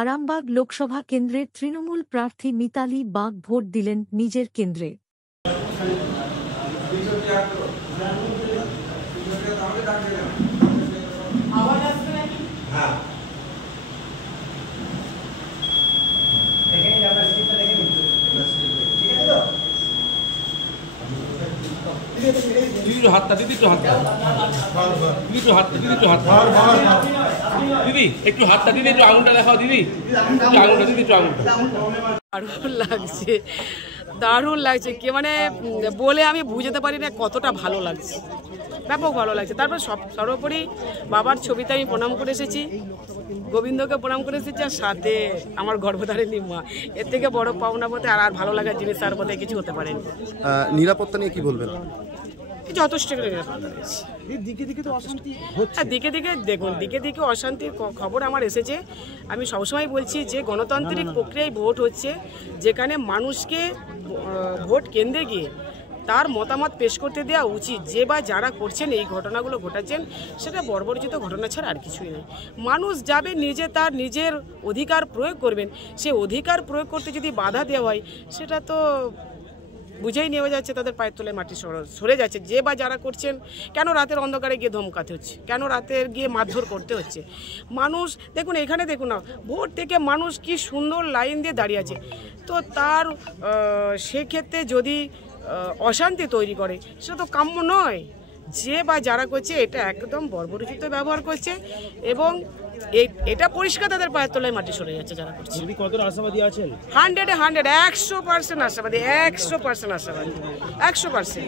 আরামবাগ লোকসভা কেন্দ্রের তৃণমূল প্রার্থী Mitali bug vote দিলেন নিজের কেন্দ্রে। হাতটা দিদি, একটু হাতটা দিদি, একটু হাতটা দিদি, একটু হাতটা দিদি, একটু হাতটা দিদি, একটু আঙুলটা দেখাও দিদি, একটু আঙুলটা দিদি, একটু আঙুলটা। দারুণ লাগছে, দারুণ লাগছে, কে মানে বলে আমি বুঝতে পারি না কতটা ভালো লাগছে, ব্যাপক ভালো লাগছে। তারপর সর্বোপরি বাবার ছবিতে আমি প্রণাম করে এসেছি, গোবিন্দকে প্রণাম করে এসেছি, আর সাথে আমার গর্ভধারিণী মা। এর থেকে বড় পাওনা পথে আর ভালো লাগার জিনিস তার পথে কিছু হতে পারেনি। নিরাপত্তা নিয়ে কি বলবেন? যথেষ্ট করে নিরাপত্তা রয়েছে। দিকে দিকে দেখুন, দিকে দিকে অশান্তির খবর আমার এসেছে। আমি সবসময় বলছি যে গণতান্ত্রিক প্রক্রিয়ায় ভোট হচ্ছে, যেখানে মানুষকে ভোট কেন্দ্রে গিয়ে তার মতামত পেশ করতে দেওয়া উচিত। যে বা যারা করছেন এই ঘটনাগুলো ঘটাচ্ছেন, সেটা বর্বরচিত ঘটনা ছাড়া আর কিছুই নেই। মানুষ যাবে, তার নিজের অধিকার প্রয়োগ করবেন, সে অধিকার প্রয়োগ করতে যদি বাধা দেওয়া হয়, সেটা তো বুঝেই নেওয়া যাচ্ছে তাদের পায়ের তলায় মাটি সরে যাচ্ছে। যে বা যারা করছেন, কেন রাতের অন্ধকারে গিয়ে ধমকাতে হচ্ছে, কেন রাতের গিয়ে মারধর করতে হচ্ছে? মানুষ দেখুন, এখানে দেখুন না, ভোট থেকে মানুষ কি সুন্দর লাইন দিয়ে দাঁড়িয়ে আছে। তো তার সেক্ষেত্রে যদি অশান্তি তৈরি করে, সেটা তো কাম্য নয়। যে বা যারা করছে এটা একদম বর্বরচিত ব্যবহার করছে, এবং এটা পরিষ্কার তাদের পায়ের তলায় মাটি সরে যাচ্ছে যারা করছে। 100% আশাবাদী, 100% আশাবাদী, 100% আশাবাদী, 100%।